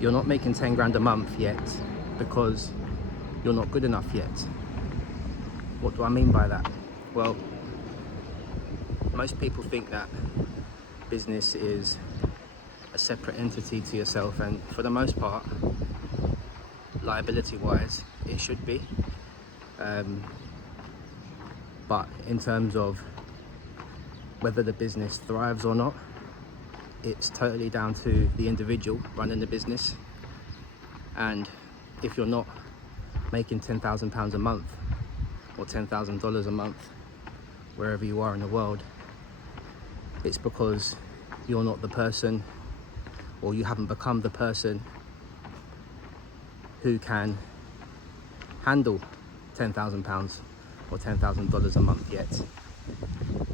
You're not making 10 grand a month yet because you're not good enough yet. What do I mean by that? Well, most people think that business is a separate entity to yourself, and for the most part, liability wise, it should be. But in terms of whether the business thrives or not, it's totally down to the individual running the business. And if you're not making £10,000 a month or $10,000 a month, wherever you are in the world, it's because you're not the person, or you haven't become the person who can handle £10,000 or $10,000 a month yet.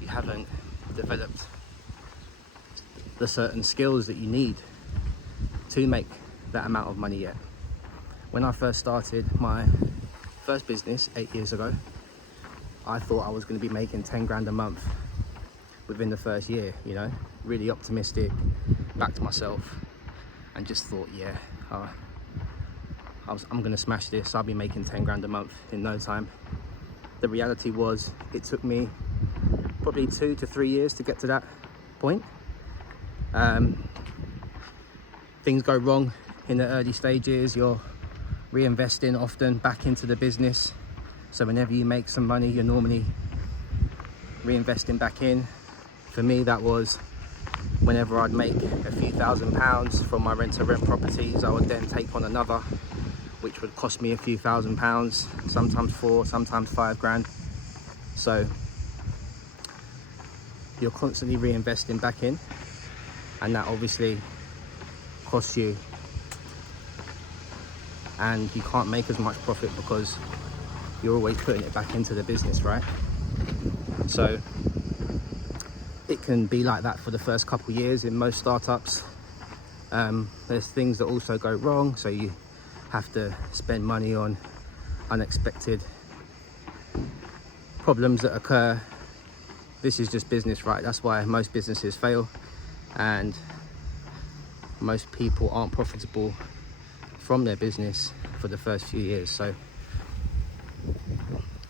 You haven't developed the certain skills that you need to make that amount of money yet. When I first started my first business 8 years ago, I thought I was going to be making 10 grand a month within the first year, you know, really optimistic, backed myself, and just thought, yeah, I'm going to smash this. I'll be making 10 grand a month in no time. The reality was, it took me probably 2 to 3 years to get to that point. Things go wrong in the early stages. You're reinvesting often back into the business. So whenever you make some money, you're normally reinvesting back in. For me, that was whenever I'd make a few £1,000s from my rent-to-rent properties, I would then take on another, which would cost me a few £1,000s, sometimes 4, sometimes 5 grand. So you're constantly reinvesting back in, and that obviously costs you, and you can't make as much profit because you're always putting it back into the business, right? So it can be like that for the first couple of years in most startups. There's things that also go wrong, so you have to spend money on unexpected problems that occur. This is just business, right? That's why most businesses fail, and most people aren't profitable from their business for the first few years. So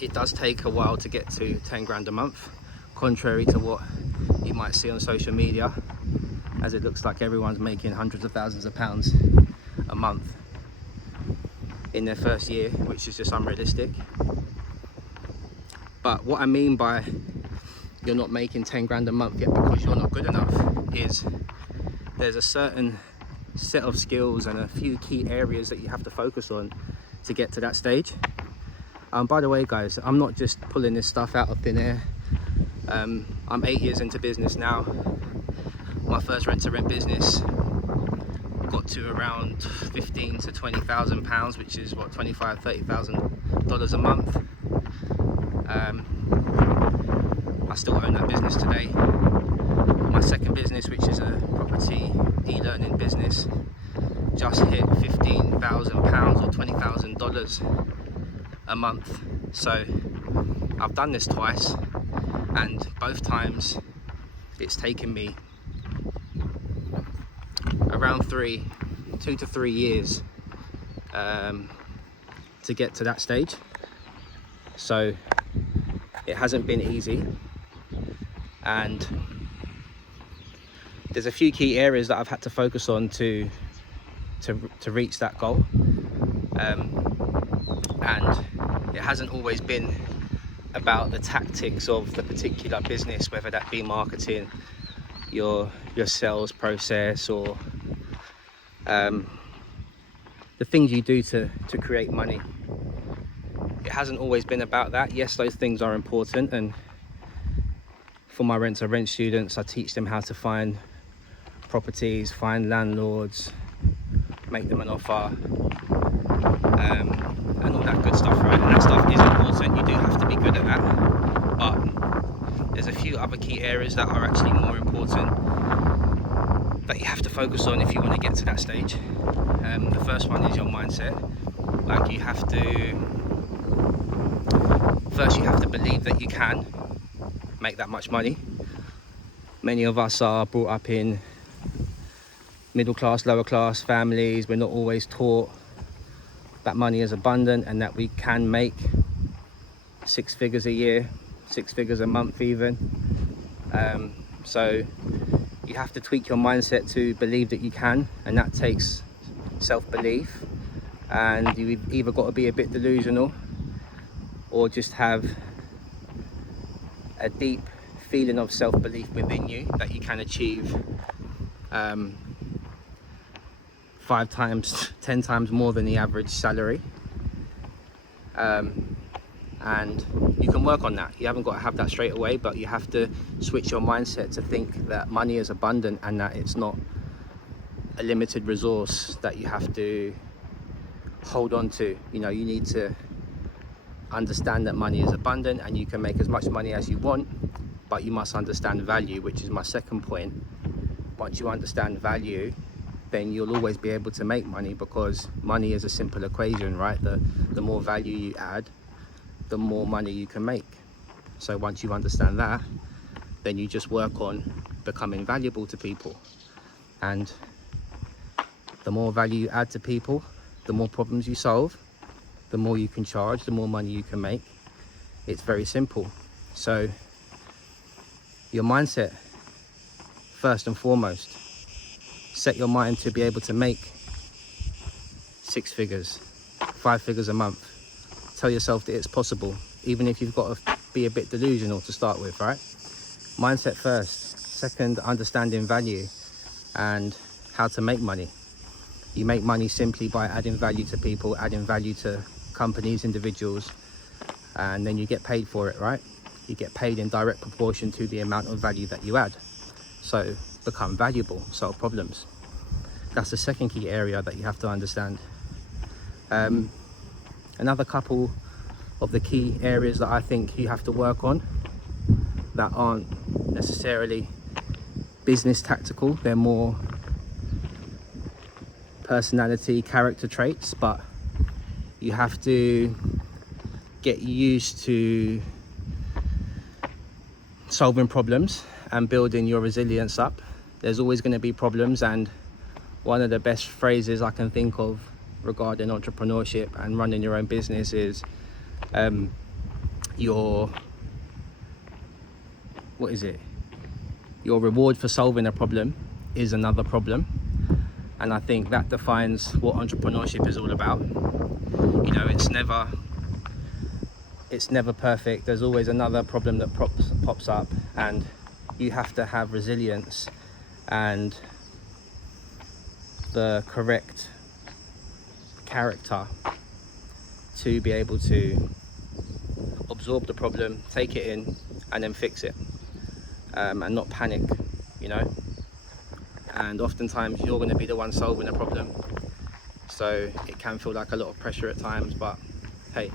it does take a while to get to 10 grand a month, contrary to what you might see on social media, as it looks like everyone's making hundreds of thousands of pounds a month in their first year, which is just unrealistic. But what I mean by you're not making 10 grand a month yet because you're not good enough is there's a certain set of skills and a few key areas that you have to focus on to get to that stage. By the way, guys, I'm not just pulling this stuff out of thin air. I'm 8 years into business now. My first rent-to-rent business got to around 15 to 20,000 pounds, which is what, $25,000-$30,000 a month. I still own that business today. My second business, which is a property e-learning business, just hit £15,000 or $20,000 a month. So I've done this twice, and both times it's taken me around 2 to 3 years to get to that stage. So it hasn't been easy, and there's a few key areas that I've had to focus on to reach that goal. And it hasn't always been about the tactics of the particular business, whether that be marketing, your sales process, or the things you do to create money. It hasn't always been about that. Yes, those things are important, and for my rent-to-rent students, I teach them how to find properties, find landlords, make them an offer, and all that good stuff, right? And that stuff is important. You do have to be good at that, but there's a few other key areas that are actually more important that you have to focus on if you want to get to that stage. The first one is your mindset. Like, you have to believe that you can make that much money. Many of us are brought up in middle class, lower class families, we're not always taught that money is abundant and that we can make 6 figures a year, 6 figures a month even. So you have to tweak your mindset to believe that you can, and that takes self-belief. And you've either got to be a bit delusional or just have a deep feeling of self-belief within you that you can achieve 5 times, 10 times more than the average salary. And you can work on that. You haven't got to have that straight away, but you have to switch your mindset to think that money is abundant and that it's not a limited resource that you have to hold on to. You know, you need to understand that money is abundant and you can make as much money as you want, but you must understand value, which is my second point. Once you understand value, then you'll always be able to make money, because money is a simple equation, right? The more value you add, the more money you can make. So once you understand that, then you just work on becoming valuable to people. And the more value you add to people, the more problems you solve, the more you can charge, the more money you can make. It's very simple. So your mindset, first and foremost, set your mind to be able to make 6 figures, 5 figures a month. Tell yourself that it's possible, even if you've got to be a bit delusional to start with, right? Mindset first. Second, understanding value and how to make money. You make money simply by adding value to people, adding value to companies, individuals, and then you get paid for it, right? You get paid in direct proportion to the amount of value that you add. So become valuable, solve problems. That's the second key area that you have to understand. Another couple of the key areas that I think you have to work on that aren't necessarily business tactical, they're more personality, character traits, but you have to get used to solving problems and building your resilience up. There's always going to be problems, and one of the best phrases I can think of regarding entrepreneurship and running your own business is your reward for solving a problem is another problem. And I think that defines what entrepreneurship is all about. You know, it's never perfect. There's always another problem that pops up, and you have to have resilience and the correct character to be able to absorb the problem, take it in, and then fix it, and not panic, you know. And oftentimes you're going to be the one solving a problem, so it can feel like a lot of pressure at times, but hey,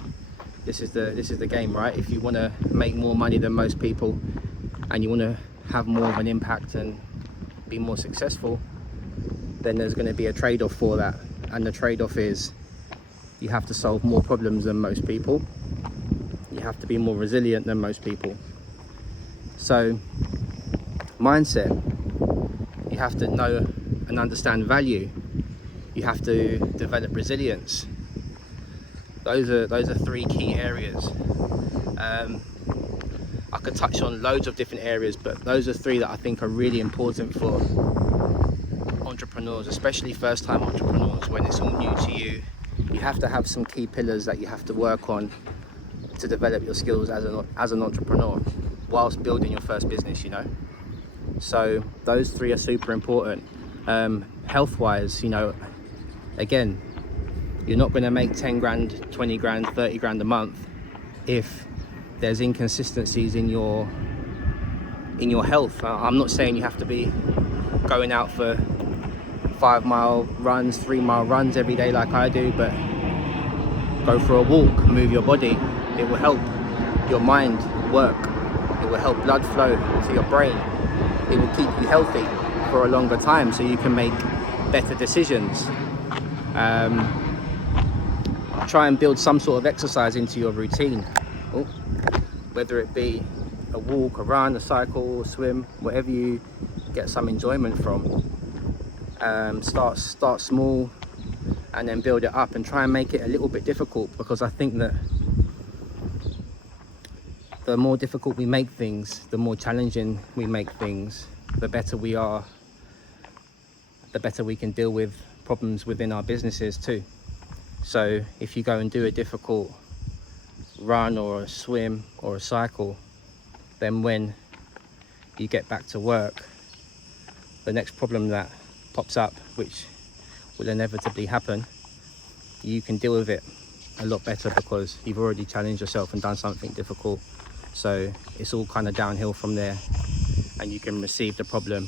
this is the game, right? If you want to make more money than most people and you want to have more of an impact and be more successful, then there's going to be a trade-off for that. And the trade-off is you have to solve more problems than most people. You have to be more resilient than most people. So mindset, you have to know and understand value. You have to develop resilience. Those are 3 key areas. I could touch on loads of different areas, but those are 3 that I think are really important for entrepreneurs, especially first-time entrepreneurs. When it's all new to you, you have to have some key pillars that you have to work on to develop your skills as an entrepreneur whilst building your first business, you know. So those 3 are super important. Health-wise, you know, again, you're not going to make 10 grand, 20 grand, 30 grand a month if there's inconsistencies in your health. I'm not saying you have to be going out for 5-mile runs, 3-mile runs every day like I do, but go for a walk, move your body. It will help your mind work. It will help blood flow to your brain. It will keep you healthy for a longer time so you can make better decisions. Try and build some sort of exercise into your routine, whether it be a walk, a run, a cycle, a swim, whatever you get some enjoyment from. Start small and then build it up, and try and make it a little bit difficult, because I think that the more difficult we make things, the more challenging we make things, the better we are, the better we can deal with problems within our businesses too. So if you go and do a difficult run or a swim or a cycle, then when you get back to work, the next problem that pops up, which will inevitably happen, you can deal with it a lot better because you've already challenged yourself and done something difficult. So it's all kind of downhill from there, and you can receive the problem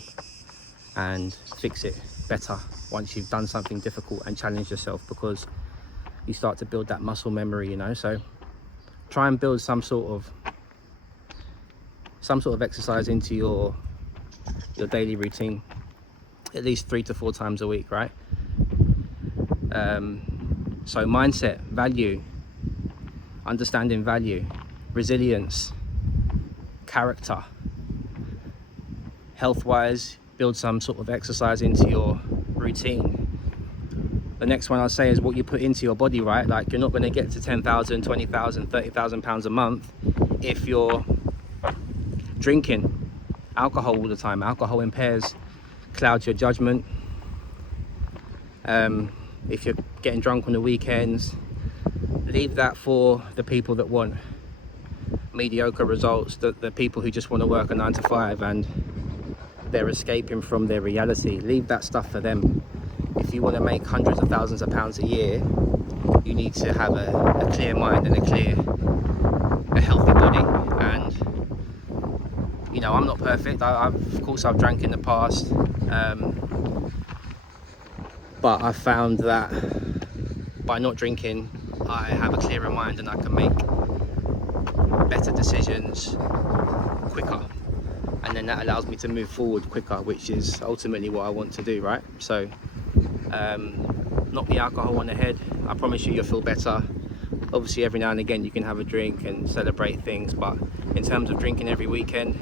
and fix it better once you've done something difficult and challenged yourself, because you start to build that muscle memory, you know. So try and build some sort of exercise into your daily routine, at least 3 to 4 times a week, right? So mindset, value, understanding value, resilience, character, health-wise, build some sort of exercise into your routine. The next one I'll say is what you put into your body, right? Like, you're not going to get to 10,000, 20,000, 30,000 pounds a month if you're drinking alcohol all the time. Alcohol impairs, clouds your judgment. If you're getting drunk on the weekends, leave that for the people that want mediocre results, the people who just want to work a 9 to 5 and they're escaping from their reality. Leave that stuff for them. If you want to make hundreds of thousands of pounds a year, you need to have a clear mind and a healthy body. And you know, I'm not perfect. Of course I've drank in the past, but I've found that by not drinking, I have a clearer mind and I can make better decisions quicker, and then that allows me to move forward quicker, which is ultimately what I want to do, right? So knock the alcohol on the head. I promise you'll feel better. Obviously every now and again you can have a drink and celebrate things, but in terms of drinking every weekend,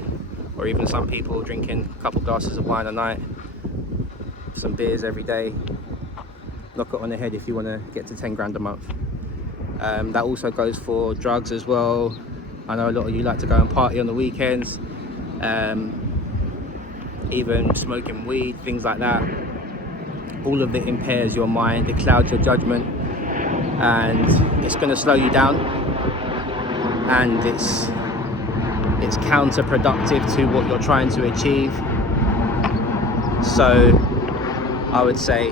or even some people drinking a couple glasses of wine a night, some beers every day, knock it on the head if you want to get to 10 grand a month. That also goes for drugs as well. I know a lot of you like to go and party on the weekends, even smoking weed, things like that. All of it impairs your mind, it clouds your judgment, and it's going to slow you down, and it's counterproductive to what you're trying to achieve. So I would say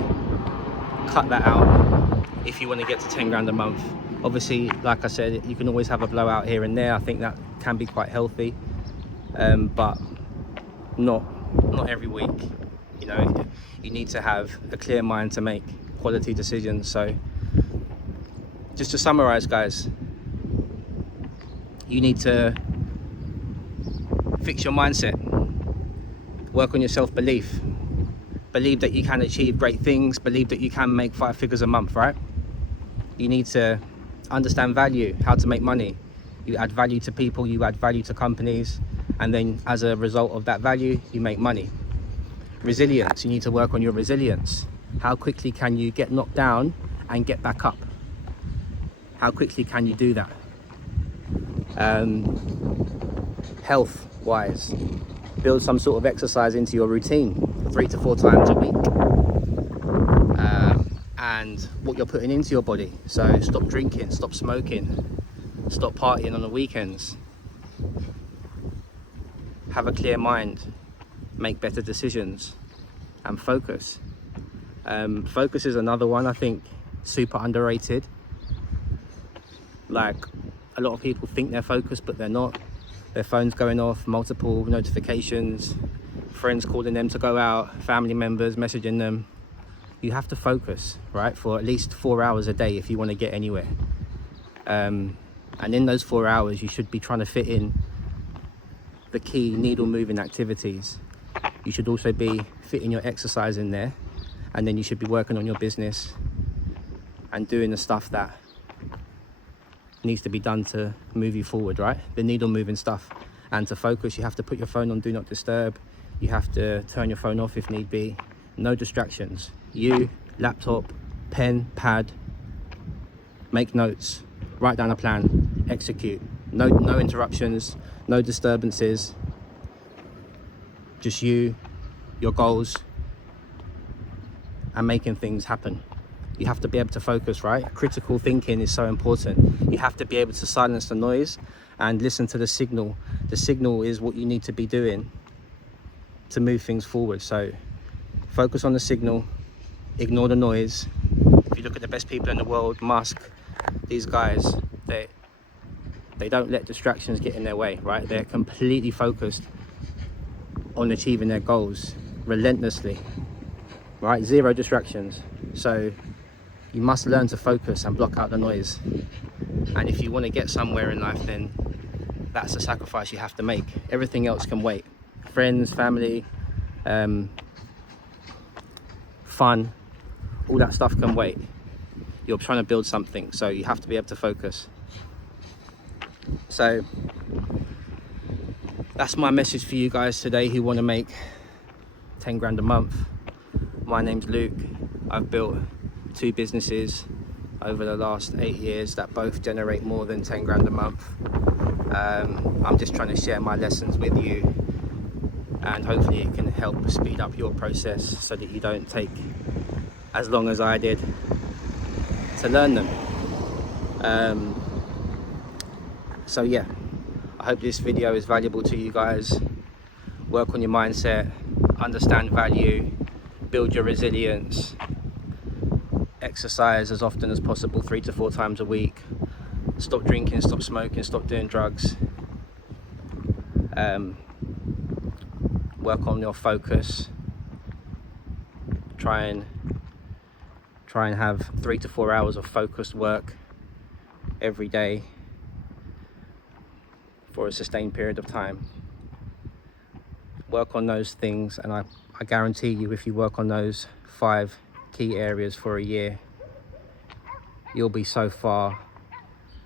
cut that out if you want to get to 10 grand a month. Obviously, like I said, you can always have a blowout here and there. I think that can be quite healthy, but not every week. You know, you need to have a clear mind to make quality decisions. So just to summarize, guys, you need to fix your mindset, work on your self-belief, believe that you can achieve great things, believe that you can make 5 figures a month, right? You need to understand value, how to make money. You add value to people, you add value to companies, and then as a result of that value, you make money. Resilience, you need to work on your resilience. How quickly can you get knocked down and get back up? How quickly can you do that? Health wise, build some sort of exercise into your routine 3 to 4 times a week. And what you're putting into your body. So stop drinking, stop smoking, stop partying on the weekends. Have a clear mind, make better decisions, and focus. Focus is another one, I think, super underrated. Like, a lot of people think they're focused, but they're not. Their phone's going off, multiple notifications, friends calling them to go out, family members messaging them. You have to focus, right, for at least 4 hours a day if you want to get anywhere. And in those 4 hours, you should be trying to fit in the key needle moving activities. You should also be fitting your exercise in there, and then you should be working on your business and doing the stuff that needs to be done to move you forward, right? The needle moving stuff. And to focus, you have to put your phone on do not disturb. You have to turn your phone off if need be. No distractions. You, laptop, pen, pad, make notes, write down a plan, execute. No interruptions, no disturbances. Just you, your goals, and making things happen. You have to be able to focus, right? Critical thinking is so important. You have to be able to silence the noise and listen to the signal. The signal is what you need to be doing to move things forward. So focus on the signal, ignore the noise. If you look at the best people in the world, Musk, these guys, they don't let distractions get in their way, right? They're completely focused on achieving their goals relentlessly, right? Zero distractions. So you must learn to focus and block out the noise. And if you want to get somewhere in life, then that's a sacrifice you have to make. Everything else can wait. Friends, family, fun, all that stuff can wait. You're trying to build something, so you have to be able to focus. So that's my message for you guys today who want to make 10 grand a month. My name's Luke. I've built 2 businesses over the last 8 years that both generate more than 10 grand a month. I'm just trying to share my lessons with you, and hopefully it can help speed up your process so that you don't take as long as I did to learn them. So yeah, I hope this video is valuable to you guys. Work on your mindset, understand value, build your resilience, exercise as often as possible, 3 to 4 times a week. Stop drinking, stop smoking, stop doing drugs. Work on your focus. Try and have 3 to 4 hours of focused work every day for a sustained period of time. Work on those things, and I guarantee you, if you work on those 5 key areas for a year, you'll be so far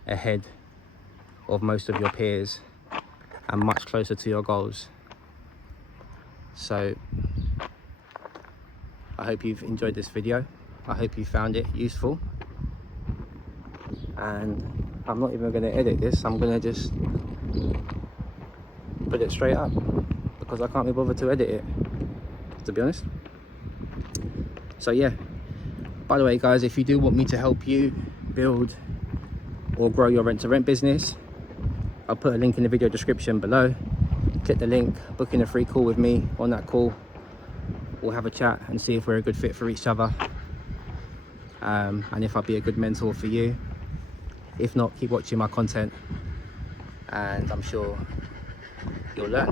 ahead of most of your peers and much closer to your goals. So I hope you've enjoyed this video. I hope you found it useful, and I'm not even going to edit this. I'm going to just put it straight up because I can't be bothered to edit it, to be honest. So yeah, by the way guys, if you do want me to help you build or grow your rent-to-rent business, I'll put a link in the video description below. Click the link, book in a free call with me. On that call we'll have a chat and see if we're a good fit for each other, and if I'll be a good mentor for you. If not, keep watching my content and I'm sure you'll learn.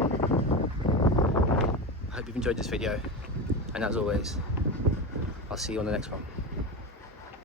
I hope you've enjoyed this video, and as always, I'll see you on the next one.